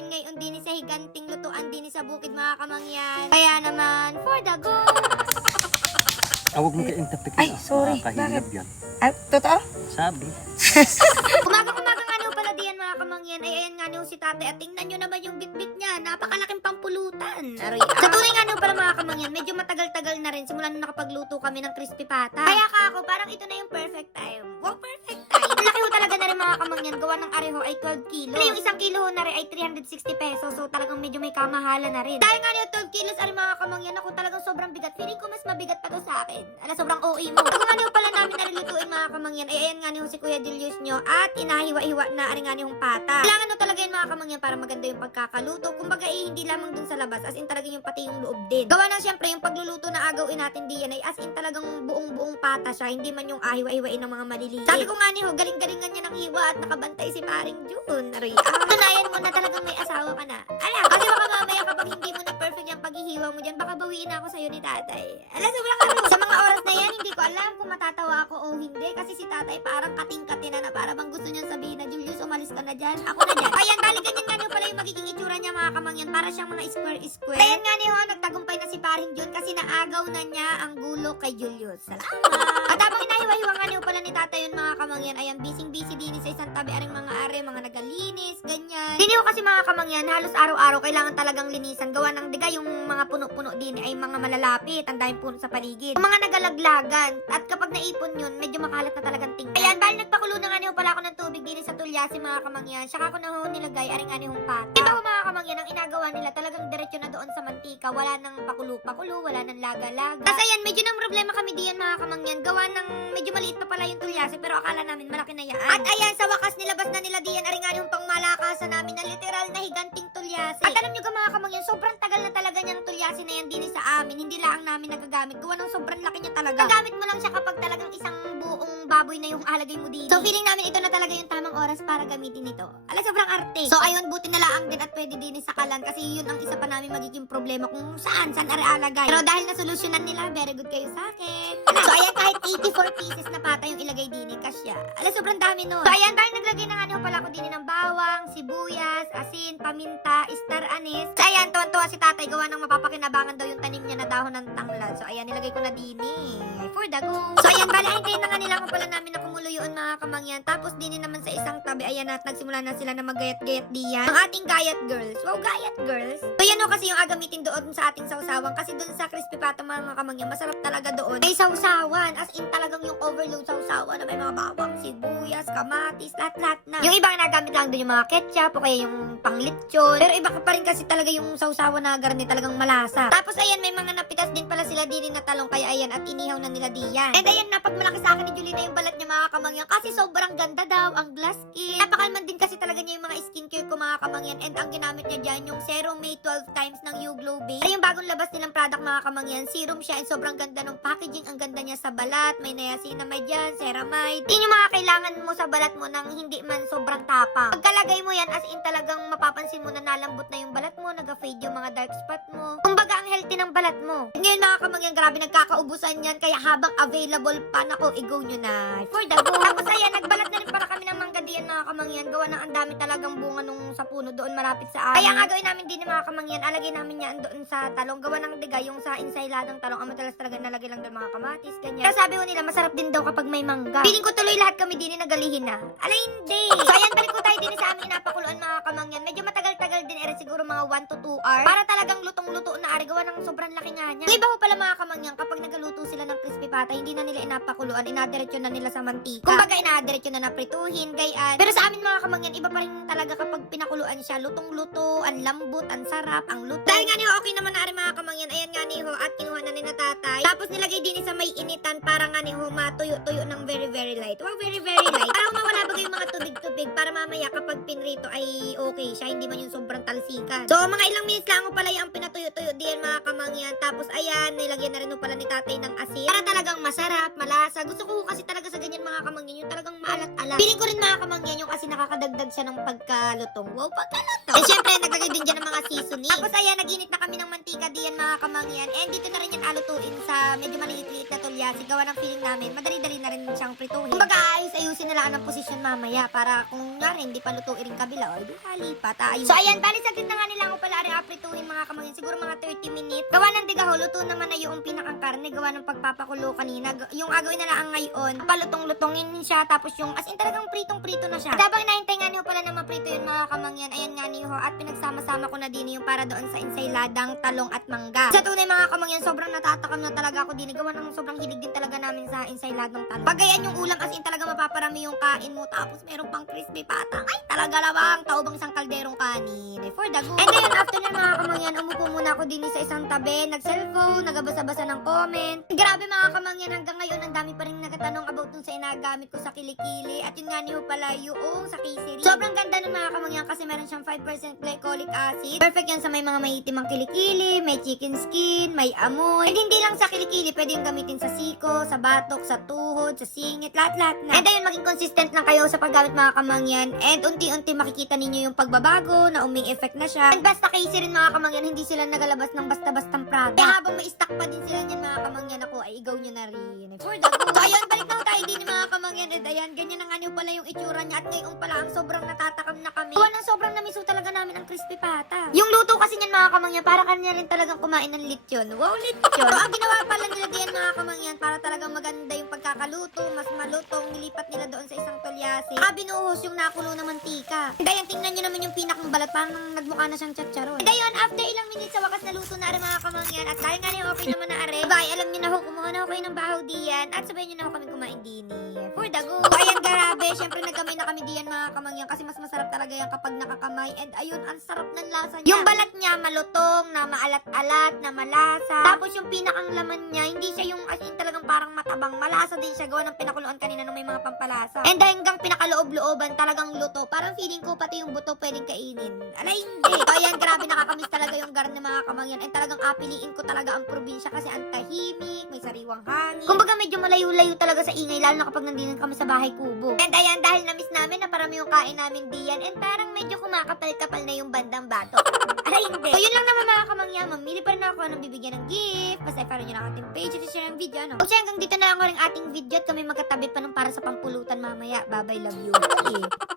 namin ngayon din sa higanting lutuan din sa bukid mga kamangyan. Kaya naman, for the go! Huwag mo kayong tapikin. Ay, sorry. Kahilab yan. Ay, totoo? Sabi. Umaga-umaga nga nyo pala diyan mga kamangyan. Ay ayan nga nyo si tatay at tingnan nyo naman yung bitbit niya. Napakalaking pampulutan. Aray. Sa tunay nga nyo pala mga kamangyan, medyo matagal-tagal na rin simula nung nakapagluto kami ng crispy pata. Kaya ka ako, parang ito na yung perfect time. Wow, perfect time. Ang laki ho talaga na rin mga kamangyan. Gawa ng areho ay 12 kilos. Pero yung isang kilo ho na rin ay 360 pesos. So talagang medyo may kamahalan na rin. Dahil nga nyo 12 kilos ay mga kamangyan, ako talagang sobrang bigat. Feeling ko mas mabigat pa to sa akin. Ala, sobrang OA mo. Kung nga nyo pala namin nalulutuin mga kamangyan, ay ayan nga nyo si Kuya Julius nyo at inahiwa-hiwa na aring nga nyo pata. Kailangan nyo talaga yun mga kamangyan para maganda yung pagkakaluto. Kumbaga hindi lamang dun sa labas, as in talaga yung pati yung loob din. Gawa na syempre yung pagluluto na agawin natin diyan ay as in talagang buong-buong pata siya, hindi man yung ahiwa-hiwain ng mga maliliit. Sabi ko nga ni ho, galing-galingan niya ng hiwa at nakabantay si paring June. Aray, tunayan mo na talagang may asawa ka na. Ala, kasi baka mamaya kapag hindi mo na perfect yung paghihiwa mo dyan, baka bawiin ako sa'yo ni tatay. Ala, sobrang ano. Sa mga oras na yan, hindi ko alam kung matatawa ako o hindi. Kasi si tatay parang kating-katina na para bang gusto niyang sabihin na, Julius, umalis ka na dyan. Ako na dyan. Ayan, bali ganyan nga niyo pala yung magiging itsura niya mga kamangyan. Para siyang mga square-square. Ayan nga niyo, nagtagumpay na si paring June kasi naagaw na niya ang gulo kay Julius. Salamat. At habang inahiwa-hiwa nga niyo pala ni tatay yun mga kamangyan, ayan, busy-busy din sa isang tabi aring mga mga nagalinis, ganyan. Hindi ko kasi mga kamangyan, halos araw-araw kailangan talagang linisan. Gawa ng diga yung mga puno-puno din ay mga malalapit, ang daming puno sa paligid. Yung mga nagalaglagan, at kapag naipon yun, medyo makalat na talagang tingnan. Ayan, bali nagpakulo na nga niyo pala ako ng tubig din sa tulyasi mga kamangyan. Saka ako na ho nilagay, aring nga niyong pata. Diba ko mga kamangyan, ang inagawa nila talagang diretso na doon sa mantika. Wala nang pakulo-pakulo, wala nang laga-laga. Kasi ayan, medyo nang problema kami diyan mga kamangyan. Gawa ng medyo maliit pa pala yung tulyasi, pero akala namin malaki na yan. At ayan, sa wakas nilabas na nila diyan, aring nga niyong pangmalakasan namin na literal na higanting tulyasi. At alam nyo ka mga kamangyan, sobrang tagal na talaga niyang tulyasi na yan din sa amin. Hindi lang namin nagagamit. Gawa ng sobrang laki niya talaga. Nagamit mo lang siya kapag talagang isang buong baboy na yung alagay mo dito. So feeling namin ito na talaga yung tamang oras para gamitin ito. Ala, sobrang arte. So ayun, buti na lang din at pwede din sa kalan kasi yun ang isa pa namin magiging problema kung saan alagay. Pero dahil nasolusyonan nila, very good kayo sa akin. Ala, so ayan, kahit 84 pieces na pata yung ilagay din kasya. Ala, sobrang dami nun. So ayan, dahil naglagay na nga pala ako din ng bawang, sibuyas, asin, paminta, star anise. So ayan, tuwan-tuwa si tatay, gawa ng mapapakinabangan daw yung tanim niya na dahon ng tanglad. So ayan, nilagay ko na din for the go. So ayan, bala, hintayin na nga nila pala namin na kumulo yun mga kamangyan. Tapos din naman sa isang tabi, ayan at nagsimula na sila na magayat-gayat diyan. Ang ating gayat girls. Wow, gayat girls. So yan o kasi yung agamitin doon sa ating sausawan. Kasi doon sa crispy pata mga kamangyan, masarap talaga doon. May sausawan. As in talagang yung overload sausawan na may mga bawang, sibuyas, kamatis, lahat-lahat na. Yung iba nagamit lang doon yung mga ketchup o kaya yung panglitsyon. Pero iba pa rin kasi talaga yung sausawan na garni talagang malasa. Tapos ayan, may mga napitas din pala sila din na talong kaya ayan at inihaw na nila diyan. And ayan, napagmalaki sa akin ni Julina yung balat niya mga kamangyan kasi sobrang ganda daw ang glass skin. Napakalman din kasi talaga niya yung mga skincare ko mga kamangyan and ang ginamit niya dyan yung Serum May 12 times ng YouGlow Base. Ay yung bagong labas nilang product mga kamangyan, serum siya and sobrang ganda ng packaging, ang ganda niya sa balat, may niacinamide dyan, ceramide. Yun yung mga kailangan mo sa balat mo nang hindi man sobrang tapang. Pagkalagay mo yan as in talagang mapapansin mo na nalambot na yung balat mo, nag-fade yung mga dark spot mo. Kumbaga ang healthy ng balat mo. Ngayon mga kamangyan, grabe nagkakaubusan yan kaya habang available pa, nako, i-go nyo na. For the go. Tapos ayan, nagbalat na rin para kami ng mangga diyan mga kamangyan. Gawa ng ang dami talagang bunga nung sa puno doon malapit sa amin. Kaya nga gawin namin din mga kamangyan, alagay namin yan doon sa talong. Gawa ng diga, yung sa insayladang talong. Ang madalas talaga nalagay lang doon mga kamatis, ganyan. Kaya sabi ko nila, masarap din daw kapag may mangga. Piling ko tuloy lahat kami din nagalihin na. Ala, hindi. So ayan, balik ko tayo din sa aming napakuluan mga kamangyan. Medyo matagal-tagal din, siguro mga 1 to 2 hours. Para talagang lutong-luto na ari. Gawa ng sobrang laki nga niya. Iba ko pala mga kamangyan, kapag nagaluto sila ng crispy pata, hindi na nila inapakuluan, inadiretso na nila sa mantika. Kumbaga inadiretso na naprituhin, gayaan. Pero sa amin mga kamangyan, iba pa rin talaga kapag pinakuluan siya. Lutong-luto, ang lambot, ang sarap, ang luto. Dahil nga niyo, okay naman na rin mga kamangyan. Ayan nga niyo, at kinuha na ni na tatay. Tapos nilagay din sa may initan para nga niyo matuyo-tuyo ng very light. Wow, very light. Para mawala bagay yung mga tubig-tubig para mamaya kapag pinrito ay okay siya, hindi man yung sobrang talsikan. So mga ilang minutes lang ko pala yung pinatuyo-tuyo diyan mga kamangyan. Tapos ayan, nilagyan na rin pala ni tatay ng asin. Para talagang masarap, malasa. Gusto ko kasi talaga sa ganyan mga kamangyan, yung talagang maalat-alat. Piling ko rin mga kamangyan yung kasi nakakadami nakadagdag siya ng pagkalutong. Wow, pagkalutong. And syempre, naglagay din dyan ng mga seasoning. Tapos ayan, nag-init na kami ng mantika diyan mga kamangyan. And dito na rin yan alutuin sa medyo maliit-liit na tulyasi. Gawa ng feeling namin, madali-dali na rin siyang prituhin. Kumbaga, ayusin nila ang posisyon mamaya para kung nga rin, hindi pa lutuin rin kabila. O, di halipat, ayusin. So ayan, bali saglit na nga nila ako pala rin aprituhin mga kamangyan. Siguro mga 30 minutes. Gawa ng digaho, luto naman na yung pinakang karne. Gawa ng pagpapakulo kanina. Yung agawin na lang ngayon, palutong-lutongin siya. Tapos yung, as in talagang pritong-prito na siya. Habang nahintay nga niyo pala na maprito yun mga kamangyan, ayan nga niyo ho. At pinagsama-sama ko na din yung para doon sa ensayladang talong at mangga. Sa tunay mga kamangyan, sobrang natatakam na talaga ako din. Gawa ng sobrang hilig din talaga namin sa ensayladang talong. Pagayan yung ulam, as in talaga mapaparami yung kain mo. Tapos meron pang crispy patang. Ay, talaga labang. Taubang isang kalderong kanin. For the go. And then, after nyan mga kamangyan, umupo muna ako din sa isang tabi. Nag-cellphone, nagabasa-basa ng comment. Grabe mga kamangyan, hanggang ngayon, ang dami pa rin nagtatanong about dun sa inagamit ko sa kilikili. At yun nga niyo pala yung sa kisiri. Sobrang ganda ng mga kamangyan kasi meron siyang 5% glycolic acid. Perfect yan sa may mga maitimang kilikili, may chicken skin, may amoy. And hindi lang sa kilikili, pwede yung gamitin sa siko, sa batok, sa tuhod, sa singit, lahat-lahat na. And ayun, maging consistent lang kayo sa paggamit mga kamangyan. And unti-unti makikita ninyo yung pagbabago na umi-effect na siya. And basta case rin mga kamangyan, hindi sila nagalabas ng basta-bastang product. Kaya habang may stock pa din sila niyan mga kamangyan, ako ay igaw nyo na rin. For the go. So ayun, balik na tayo din mga kamangyan. And ayan, ganyan na nga niyo pala yung itsura niya. At ngayon pala ang sobrang natatakam na kami. Gawa ng sobrang namiso talaga namin ang crispy pata. Yung luto kasi niyan mga kamangyan, para kanya rin talagang kumain ng lechon. Wow, lechon. So, ang ginawa pala nila diyan mga kamangyan, para talagang maganda yung pagkakaluto, mas malutong, nilipat nila doon sa isang tulyasi. Binuhos yung nakulo na mantika. And ayan, tingnan nyo naman yung pinakang balat, parang nagmukha na siyang chacharon. And ayun, after ilang minutes sa wakas naluto na rin mga kamangyan. At dahil nga rin okay naman na are. Bye, alam nyo na ho, kumuha na ho kayo ng bahaw diyan. At sabayin nyo na ho kami kumain din. For the go. So, ayan, grabe. Syempre nagkamay na kami diyan mga kamangyan kasi mas masarap talaga yan kapag nakakamay. And ayun, ang sarap ng lasa niya. Yung balat niya malutong, na maalat-alat, na malasa. Tapos yung pinakang laman niya, hindi siya yung as in talagang parang matabang. Malasa din siya, gawa ng pinakuluan kanina ng may mga pampalasa. And hanggang pinakaloob-looban, talagang luto. Parang feeling ko pati yung buto pwedeng kainin. Alay, hindi. So ayan, grabe, nakakamiss talaga yung garne mga kamangyan. And talagang apiliin ko talaga ang probinsya kasi ang tahimik, may sariwang hangin. Kumbaga medyo malayo-layo talaga sa ingay, lalo na kapag nandito kami sa bahay kubo. And ayan, dahil na-miss namin na parami yung kain namin diyan. And parang medyo kumakapal-kapal na yung bandang bato. Alay, hindi. So yun lang naman mga kamangyan. Mamili pa rin ako ng bibigyan ng gift. Basta i-follow nyo lang ating page at share ng video, no? Okay, hanggang dito na lang ko rin ating video at kami magkatabi pa ng para sa pampulutan mamaya. Bye-bye, love you. Okay.